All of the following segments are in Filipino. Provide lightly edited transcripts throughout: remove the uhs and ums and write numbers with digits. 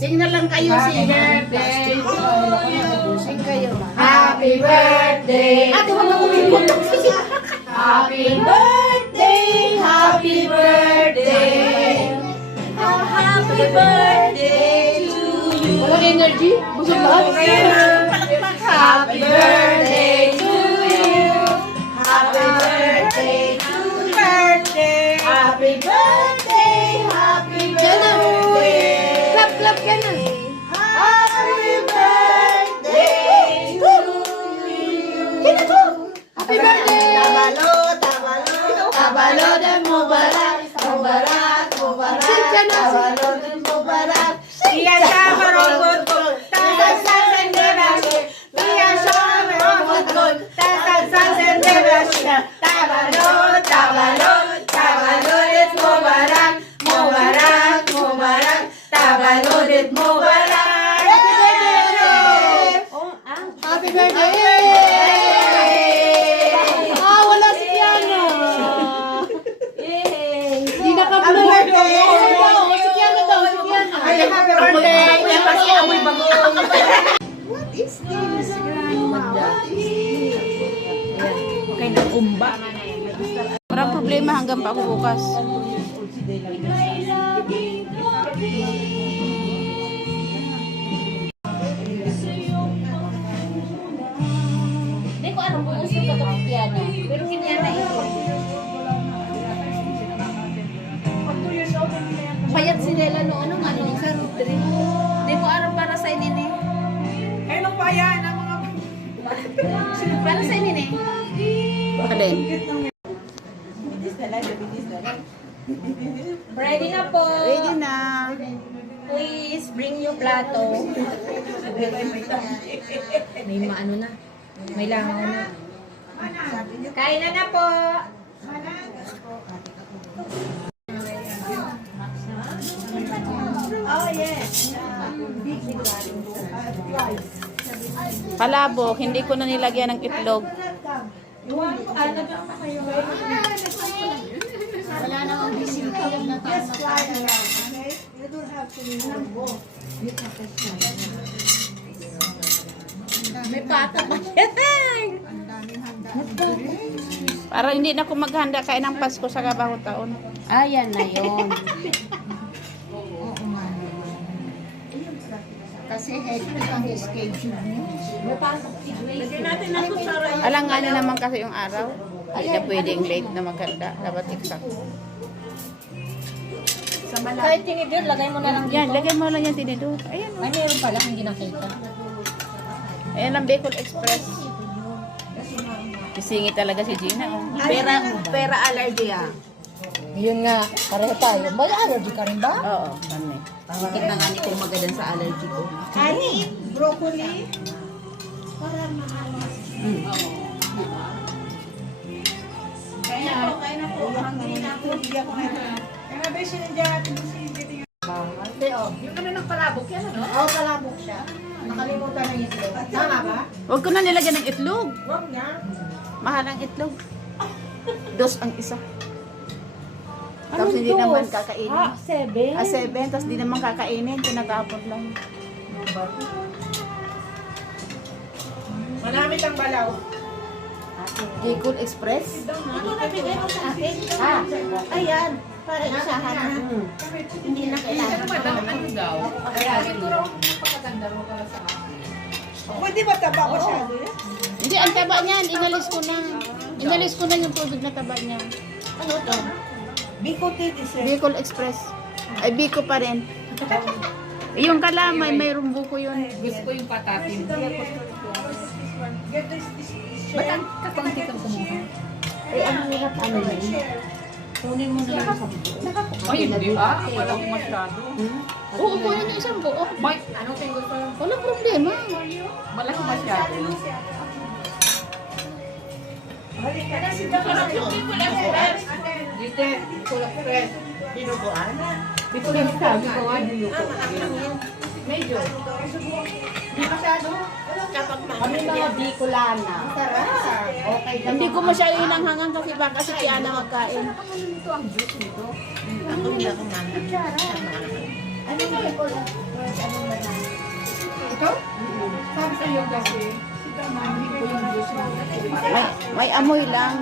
Sing na lang kayo, Happy sing. birthday to you. Sing kayo. Happy birthday Ate, to wala ko you. may Happy birthday, happy birthday. Happy birthday to you. Walang energy? Busog lahat? Happy birthday to you. Happy birthday to you. Happy birthday, happy birthday. Clap, clap ka na. Happy birthday to you. Happy birthday! Tabalo dan mubarak, mubarak, mubarak. Tabalo dan mubarak. Iya siya marunod ko, tasas senderasi. Iya siya marunod ko, tasas senderasi. Tabalo, tabalo, tabalo dan mubarak, mubarak, mubarak. Tabalo dan mubarak. Happy birthday! Ah, wala si Kiana. Hindi naka-vlog. Si Kiana daw, si Kiana. Happy birthday! Kasi amoy bago. What is this? Okay na umba. Walang problema hanggang pa ako bukas. Hindi ko alam kung gusto ko itong piano. Pero hindi yan na ito. Payat si Lela noon nung ano, sa road trip. Hindi ko alam para sa inini. Ano pa yan? Ang mga... Para sa inini. Alin? Ready na po. Ready na. Please bring your plato. May maano na. May langaw na. Kain na po. Palabok, hindi ko na nilagyan ng itlog. Wala na akong bisita na tama. May pata pa yan. Para hindi na ako maghanda kain ng Pasko sa kabahong taon. Ayan na yun. Kasi hectic ang schedule niyo. Alanganin naman kasi yung araw. Hindi na pwedeng late na maghanda. Dapat exact. Kahit tinidor, lagay mo na lang dito. Yan, lagyan mo lang yung tinidor. Ayan. Ay, meron pala, hindi nakita. Ayan ang Bicol Express. Kisingi talaga si Gina. Oh. Pera allergy ah. Yun nga, pareho tayo. May allergy ka rin ba? Oo, kami. Bakit na nga ni kung magadan sa allergy ko? Kani, broccoli. Kaya po. Hungry na ako. Hindi ako na. Kaya ba siya nandiyan natin si Hindi. Yung ano ng palabok yan ano? Oo, kalabok siya. Nakalimutan na yung itlog. Tama ba? Huwag ko na nilagyan ng itlog. Wag na. Mahal ang itlog. Dos ang isa. Tapos hindi naman kakainin. 7? 7, tapos hindi naman kakainin. Tinatapon lang. Manamit ang balaw. Bicol Express? Ito na bigay mo sa akin. Ayan. Para isahan na. Hindi na kailangan. Ano daw? Kaya ito raw napakaganda mo pala sa akin. Pwede ba taba masyado yan? Hindi, ang taba niyan. Inalis ko na. Inalis ko na yung tubig na taba niya. Ano to? Biko dessert. Bicol Express. Ay, Bico pa rin. Yung kalamay, mayroong buko yun. Gusto ko yung patatin. Get this. Ba't ang kapanti kang kumuha? Eh, ang hirap ano yun? Kunin mo na lang sa buo. Ay, hindi ah. Wala ko masyado. Oo, kunin niya isang buo. May, ano kayo gusto? Walang problema. Malaki masyado. Halika na si Daka. Dito, kulak fresh. Dinuguan. Dito lang sabi ko nga, dinuko. Medyo. Hindi masyado. Kapag Kami mga Bicolana. Sarap. Okay lang. Hindi ko masyado hinanghangan kasi baka si Tiana magkain. Ito ang juice nito. Ako hindi ako mangan. Ano yung Bicolana? Ano Ito? Sabi sa iyo kasi, sita mami ko yung juice na. May amoy lang.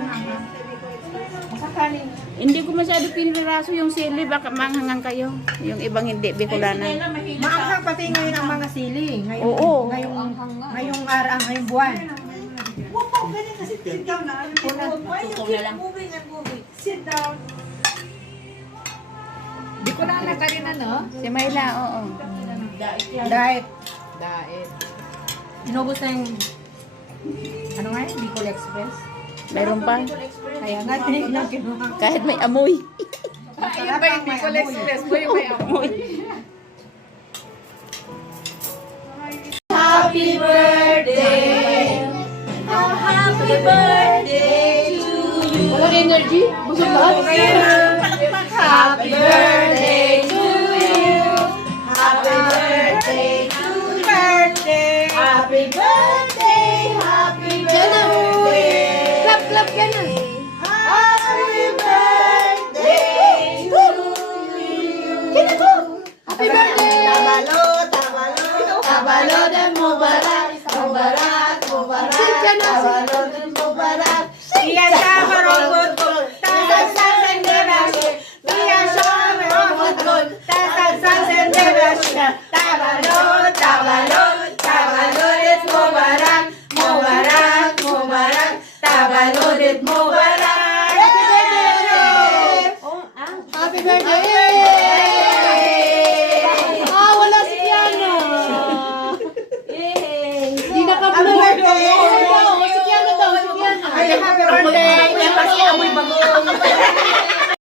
Makakanin. Hindi ko masyado piniraso yung sili, baka manghangang kayo. Yung ibang hindi, Bicolana. Maanghang pati ngayon ang mga sili. Ngayong, Oo. ngayong buwan. Wow, ganyan kasi sit down na. Why you keep moving and moving? Sit down. Di ko na ka rin ano? Si Mayla, oo. Diet. Diet. Inubos na yung, ano nga yun? Bicol Express. Meron pa. Kaya nga, tinig lang kinuha. Kahit may amoy. Ayun ba yung Bicol Express mo yung may amoy? Happy birthday! Happy birthday to you! Walang energy? Busog lahat? Happy birthday to you! Happy birthday to you! Happy birthday! Happy birthday! Clap, clap ka na. Happy birthday to you! Happy birthday! Tabalod ang mubarak, mubarak, mubarak, tabalod ang mubarak. Iyan sa marunod ko, tasagsan senderas. Iyan sa marunod ko, tasagsan senderas. Tabalod, tabalod, tabalod at mubarak, mubarak, mubarak, tabalod at mubarak. Happy birthday! Ah, wala si Kiana. Hindi naka-blur. Si Kiana daw, si Kiana. Happy birthday! Kasi amoy bago.